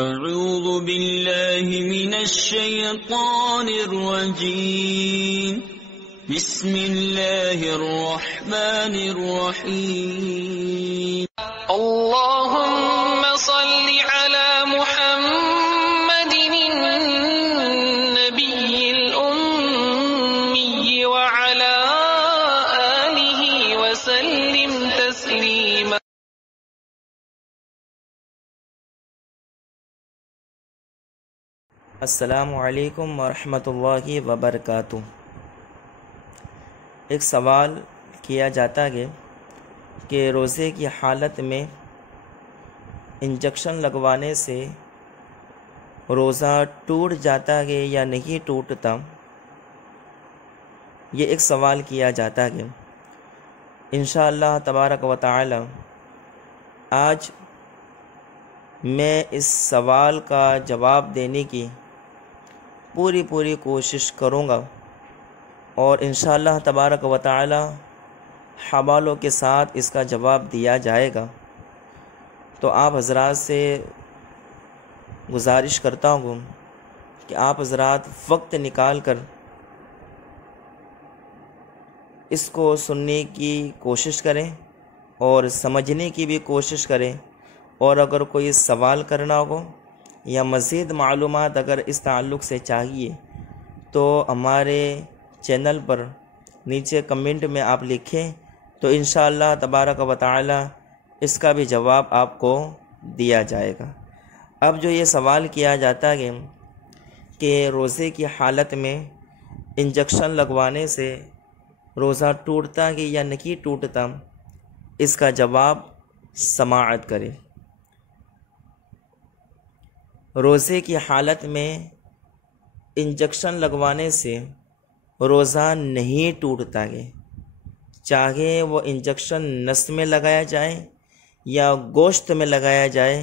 أعوذ بالله من الشيطان الرجيم بسم الله الرحمن الرحيم اللهم صل على محمد النبي الأمي وعلى آله وسلم تسليما. السلام علیکم ورحمۃ اللہ وبرکاتہ۔ ایک سوال کیا جاتا ہے کہ روزے کی حالت میں انجیکشن لگوانے سے روزہ ٹوٹ جاتا ہے یا نہیں ٹوٹتا؟ یہ ایک سوال کیا جاتا ہے۔ انشاءاللہ تبارک و تعالی آج میں اس سوال کا جواب دینے کی پوری کوشش کروں گا، اور انشاءاللہ تبارک و تعالی حوالوں کے ساتھ اس کا جواب دیا جائے گا۔ تو آپ حضرات سے گزارش کرتا ہوں کہ آپ حضرات وقت نکال کر اس کو سننے کی کوشش کریں اور سمجھنے کی بھی کوشش کریں، اور اگر کوئی سوال کرنا ہو یا مزید معلومات اگر اس تعلق سے چاہیے تو ہمارے چینل پر نیچے کمنٹ میں آپ لکھیں، تو انشاءاللہ تبارک و تعالی اس کا بھی جواب آپ کو دیا جائے گا۔ اب جو یہ سوال کیا جاتا ہے کہ روزے کی حالت میں انجیکشن لگوانے سے روزہ ٹوٹتا ہے یا نہیں ٹوٹتا، اس کا جواب سماعت کریں۔ روزے کی حالت میں انجیکشن لگوانے سے روزہ نہیں ٹوٹتا ہے، چاہے وہ انجیکشن نس میں لگایا جائے یا گوشت میں لگایا جائے،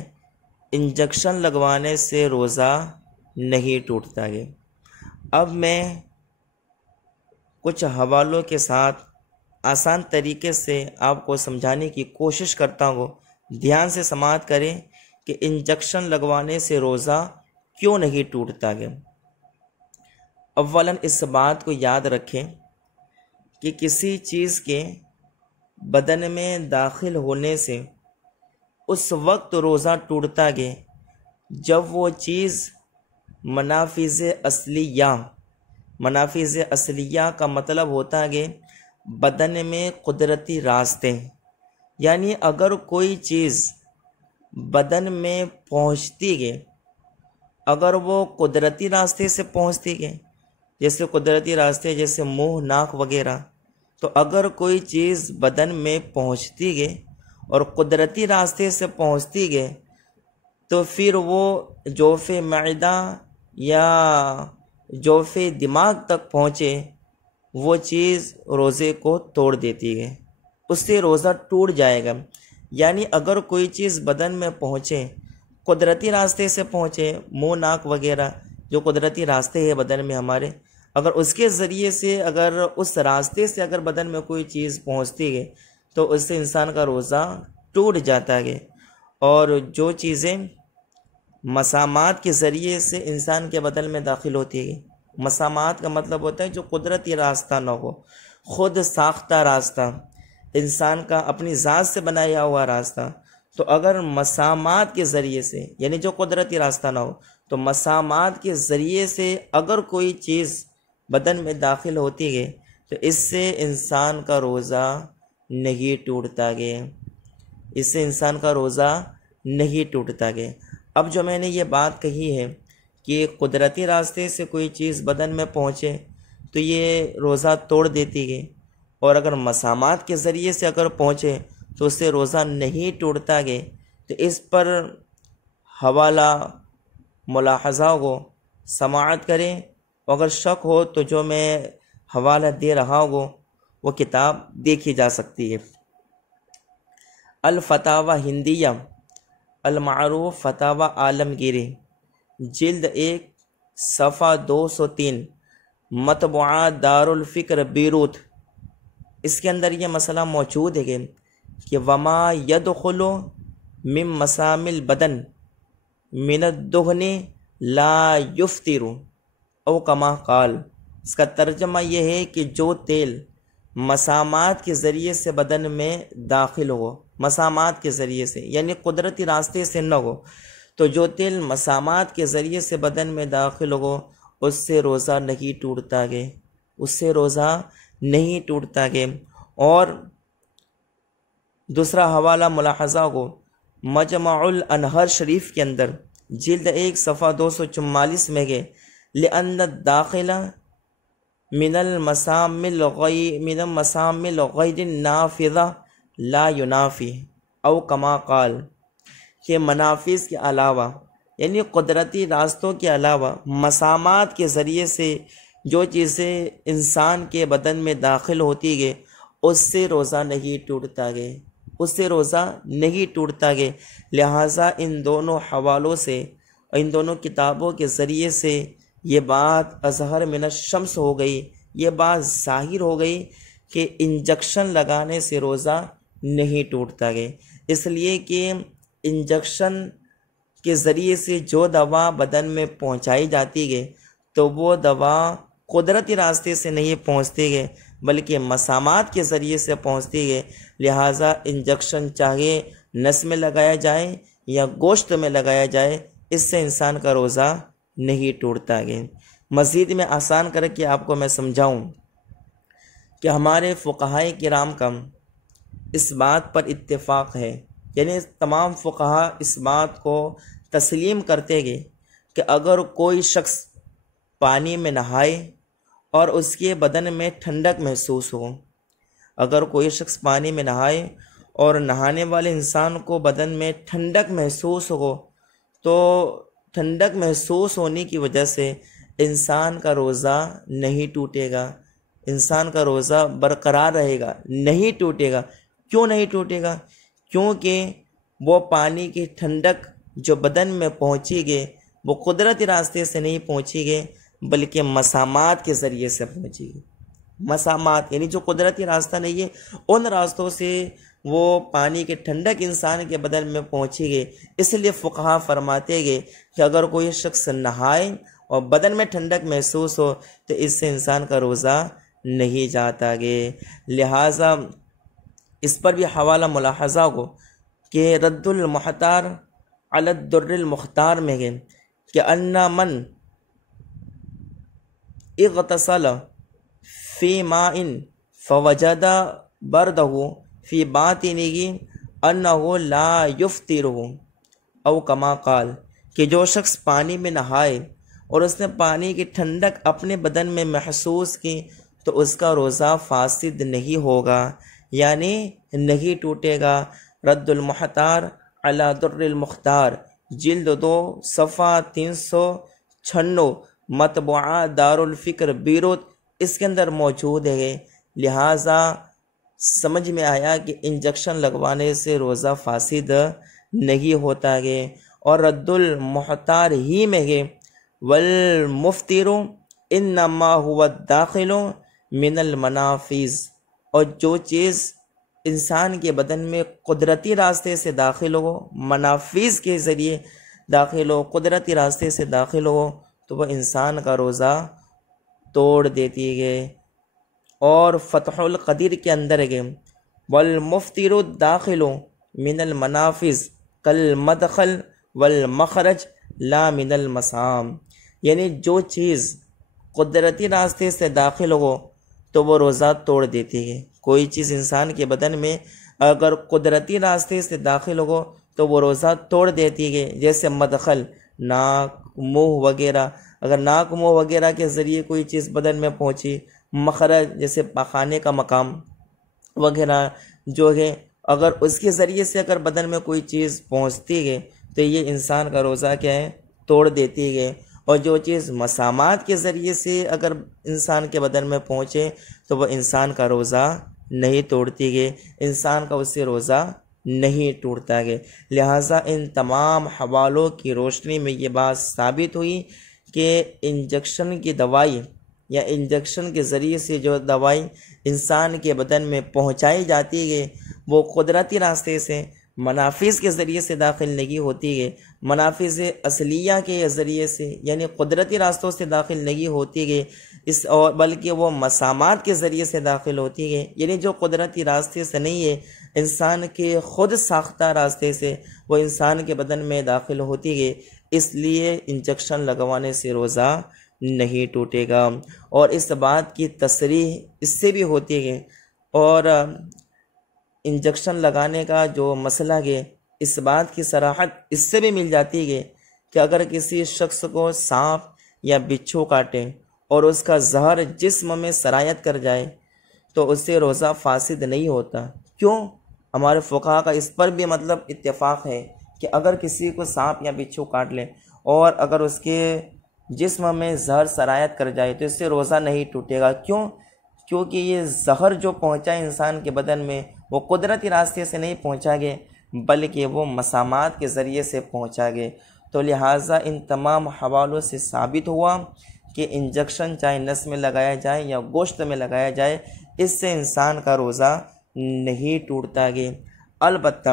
انجیکشن لگوانے سے روزہ نہیں ٹوٹتا ہے۔ اب میں کچھ حوالوں کے ساتھ آسان طریقے سے آپ کو سمجھانے کی کوشش کرتا ہوں، دھیان سے سماعت کریں کہ انجیکشن لگوانے سے روزہ کیوں نہیں ٹوٹتا ہے۔ اولاً اس بات کو یاد رکھیں کہ کسی چیز کے بدن میں داخل ہونے سے اس وقت روزہ ٹوٹتا ہے جب وہ چیز منافذ اصلیہ کا مطلب ہوتا ہے بدن میں قدرتی راستے، یعنی اگر کوئی چیز بدن میں پہنچتی ہے، اگر وہ قدرتی راستے سے پہنچتی ہے، جیسے قدرتی راستے جیسے منہ، ناک وغیرہ، تو اگر کوئی چیز بدن میں پہنچتی ہے اور قدرتی راستے سے پہنچتی ہے تو پھر وہ جوف معدہ یا جوف دماغ تک پہنچے، وہ چیز روزے کو توڑ دیتی ہے، اس سے روزہ ٹوٹ جائے گا۔ یعنی اگر کوئی چیز بدن میں پہنچے، قدرتی راستے سے پہنچے، منہ، ناک وغیرہ جو قدرتی راستے ہیں بدن میں ہمارے، اگر اس کے ذریعے سے اگر اس راستے سے اگر بدن میں کوئی چیز پہنچتی ہے تو اس سے انسان کا روزہ ٹوٹ جاتا ہے۔ اور جو چیزیں مسامات کے ذریعے سے انسان کے بدن میں داخل ہوتی ہے، مسامات کا مطلب ہوتا ہے جو قدرتی راستہ نہ ہو، خود ساختہ راستہ، انسان کا اپنی ذات سے بنایا ہوا راستہ، تو اگر مسامات کے ذریعے سے، یعنی جو قدرتی راستہ نہ ہو، تو مسامات کے ذریعے سے اگر کوئی چیز بدن میں داخل ہوتی ہے تو اس سے انسان کا روزہ نہیں ٹوٹتا ہے، اس سے انسان کا روزہ نہیں ٹوٹتا ہے۔ اب جو میں نے یہ بات کہی ہے کہ قدرتی راستے سے کوئی چیز بدن میں پہنچے تو یہ روزہ توڑ دیتی ہے، اور اگر مسامات کے ذریعے سے اگر پہنچے تو اس سے روزہ نہیں ٹوٹتا ہے، تو اس پر حوالہ ملاحظہ کو سماعت کریں، اگر شک ہو تو جو میں حوالہ دے رہا ہوں وہ کتاب دیکھی جا سکتی ہے۔ الفتاوی ہندیہ المعروف فتاوی عالمگیری، جلد 1، صفحہ 203، مطبوعات دارالفکر بیروت، اس کے اندر یہ مسئلہ موجود ہے کہ وما يدخل من مسام البدن من الدہن لا یفطر او کما قال۔ اس کا ترجمہ یہ ہے کہ جو تیل مسامات کے ذریعے سے بدن میں داخل ہو، مسامات کے ذریعے سے یعنی قدرتی راستے سے نہ ہو، تو جو تیل مسامات کے ذریعے سے بدن میں داخل ہو اس سے روزہ نہیں ٹوٹتا گے، اس سے روزہ نہیں ٹوٹتا گے۔ اور دوسرا حوالہ ملاحظہ کو مجمع الانہر شریف کے اندر جلد 1 صفحہ 244 میں گئے لأن الداخل من المسام غیر النافذہ لا ینافی او کما قال، کہ منافذ کے علاوہ یعنی قدرتی راستوں کے علاوہ مسامات کے ذریعے سے جو چیزیں انسان کے بدن میں داخل ہوتی گئے اس سے روزہ نہیں ٹوٹتا گے، اس سے روزہ نہیں ٹوٹتا گے۔ لہٰذا ان دونوں حوالوں سے، ان دونوں کتابوں کے ذریعے سے یہ بات اظہر من الشمس ہو گئی، یہ بات ظاہر ہو گئی کہ انجیکشن لگانے سے روزہ نہیں ٹوٹتا گے، اس لیے کہ انجیکشن کے ذریعے سے جو دوا بدن میں پہنچائی جاتی ہے تو وہ دوا قدرتی راستے سے نہیں پہنچتی ہے بلکہ مسامات کے ذریعے سے پہنچتی ہے۔ لہٰذا انجیکشن چاہے نس میں لگایا جائے یا گوشت میں لگایا جائے اس سے انسان کا روزہ نہیں ٹوٹتا ہے۔ مزید میں آسان کر کے آپ کو میں سمجھاؤں کہ ہمارے فقہائے کرام کا اس بات پر اتفاق ہے، یعنی تمام فقہا اس بات کو تسلیم کرتے گئے کہ اگر کوئی شخص پانی میں نہائے اور اس کے بدن میں ٹھنڈک محسوس ہو، اگر کوئی شخص پانی میں نہائے اور نہانے والے انسان کو بدن میں ٹھنڈک محسوس ہو تو ٹھنڈک محسوس ہونے کی وجہ سے انسان کا روزہ نہیں ٹوٹے گا، انسان کا روزہ برقرار رہے گا، نہیں ٹوٹے گا۔ کیوں نہیں ٹوٹے گا؟ کیونکہ وہ پانی کی ٹھنڈک جو بدن میں پہنچی گئے وہ قدرتی راستے سے نہیں پہنچی گئے بلکہ مسامات کے ذریعے سے پہنچی گئی۔ مسامات یعنی جو قدرتی راستہ نہیں ہے ان راستوں سے وہ پانی کی ٹھنڈک انسان کے بدن میں پہنچی گئی۔ اس لیے فقہا فرماتے گئے کہ اگر کوئی شخص نہائے اور بدن میں ٹھنڈک محسوس ہو تو اس سے انسان کا روزہ نہیں جاتا گے۔ لہٰذا اس پر بھی حوالہ ملاحظہ کو کہ رد المحتار علی الدر المختار میں گئے کہ ان من اغتسل فی ماء فوجد بردہ فی باطنہ انہ لا یفطر او کما قال، کہ جو شخص پانی میں نہائے اور اس نے پانی کی ٹھنڈک اپنے بدن میں محسوس کی تو اس کا روزہ فاسد نہیں ہوگا، یعنی نہیں ٹوٹے گا۔ رد المحتار علی در المختار جلد 2 صفحہ 396 مطبوعہ دار الفکر بیروت اس کے اندر موجود ہے۔ لہٰذا سمجھ میں آیا کہ انجیکشن لگوانے سے روزہ فاسد نہیں ہوتا ہے۔ اور رد المحتار ہی میں ہے والمفطر انما هو الداخل من المنافذ، اور جو چیز انسان کے بدن میں قدرتی راستے سے داخل ہو، منافذ کے ذریعے داخل ہو، قدرتی راستے سے داخل ہو تو وہ انسان کا روزہ توڑ دیتی ہے۔ اور فتح القدیر کے اندر ہے والمفطر الداخل من المنافذ کالمدخل والمخرج لا من المسام، یعنی جو چیز قدرتی راستے سے داخل ہو تو وہ روزہ توڑ دیتی ہے۔ کوئی چیز انسان کے بدن میں اگر قدرتی راستے سے داخل ہو تو وہ روزہ توڑ دیتی ہے، جیسے مدخل ناک منہ وغیرہ، اگر ناک منہ وغیرہ کے ذریعے کوئی چیز بدن میں پہنچی، مخرج جیسے پاخانے کا مقام وغیرہ جو ہے اگر اس کے ذریعے سے اگر بدن میں کوئی چیز پہنچتی ہے تو یہ انسان کا روزہ کیا ہے؟ توڑ دیتی ہے۔ اور جو چیز مسامات کے ذریعے سے اگر انسان کے بدن میں پہنچے تو وہ انسان کا روزہ نہیں توڑتی ہے، انسان کا اس سے روزہ نہیں ٹوٹتا ہے۔ لہٰذا ان تمام حوالوں کی روشنی میں یہ بات ثابت ہوئی کہ انجیکشن کی دوائی یا انجیکشن کے ذریعے سے جو دوائی انسان کے بدن میں پہنچائی جاتی ہے وہ قدرتی راستے سے منافذ کے ذریعے سے داخل نہیں ہوتی ہے منافذ اصلیہ کے ذریعے سے یعنی قدرتی راستوں سے داخل نہیں ہوتی گئی اور بلکہ وہ مسامات کے ذریعے سے داخل ہوتی گئی، یعنی جو قدرتی راستے سے نہیں ہے، انسان کے خود ساختہ راستے سے وہ انسان کے بدن میں داخل ہوتی گئی، اس لیے انجیکشن لگوانے سے روزہ نہیں ٹوٹے گا۔ اور اس بات کی تصریح اس سے بھی ہوتی ہے، اور انجیکشن لگانے کا جو مسئلہ ہے اس بات کی صراحت اس سے بھی مل جاتی ہے کہ اگر کسی شخص کو سانپ یا بچھو کاٹے اور اس کا زہر جسم میں سرایت کر جائے تو اس سے روزہ فاسد نہیں ہوتا۔ کیوں؟ ہمارے فقہا کا اس پر بھی مطلب اتفاق ہے کہ اگر کسی کو سانپ یا بچھو کاٹ لے اور اگر اس کے جسم میں زہر سرایت کر جائے تو اس سے روزہ نہیں ٹوٹے گا۔ کیوں؟ کیونکہ یہ زہر جو پہنچا انسان کے بدن میں وہ قدرتی راستے سے نہیں پہنچا گئے بلکہ وہ مسامات کے ذریعے سے پہنچا گئے۔ تو لہٰذا ان تمام حوالوں سے ثابت ہوا کہ انجیکشن چاہے نس میں لگایا جائے یا گوشت میں لگایا جائے اس سے انسان کا روزہ نہیں ٹوٹتا گے۔ البتہ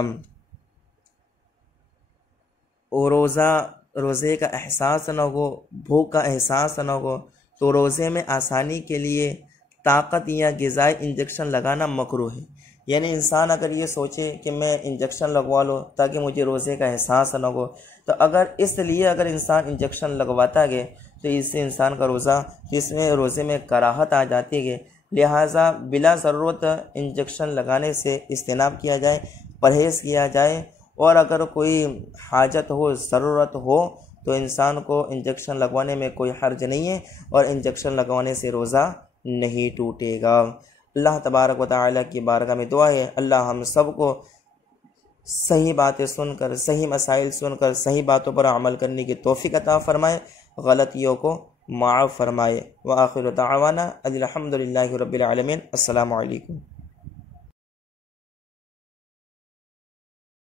روزے کا احساس نہ ہو، بھوک کا احساس نہ ہو تو روزے میں آسانی کے لیے طاقت یا غذائی انجیکشن لگانا مکروہ ہے۔ یعنی انسان اگر یہ سوچے کہ میں انجیکشن لگوا لوں تاکہ مجھے روزے کا احساس نہ ہو، تو اگر انسان انجیکشن لگواتا گئے تو اس سے انسان کا روزے میں کراہت آ جاتی ہے۔ لہٰذا بلا ضرورت انجیکشن لگانے سے اجتناب کیا جائے، پرہیز کیا جائے، اور اگر کوئی حاجت ہو، ضرورت ہو تو انسان کو انجیکشن لگوانے میں کوئی حرج نہیں ہے، اور انجیکشن لگوانے سے روزہ نہیں ٹوٹے گا۔ اللہ تبارک و تعالیٰ کی بارگاہ میں دعا ہے اللہ ہم سب کو صحیح باتیں سن کر، صحیح مسائل سن کر صحیح باتوں پر عمل کرنے کی توفیق عطا فرمائے، غلطیوں کو معاف فرمائے۔ وآخر دعوانا الحمد للہ رب العالمین۔ السلام علیکم۔